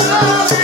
Oh,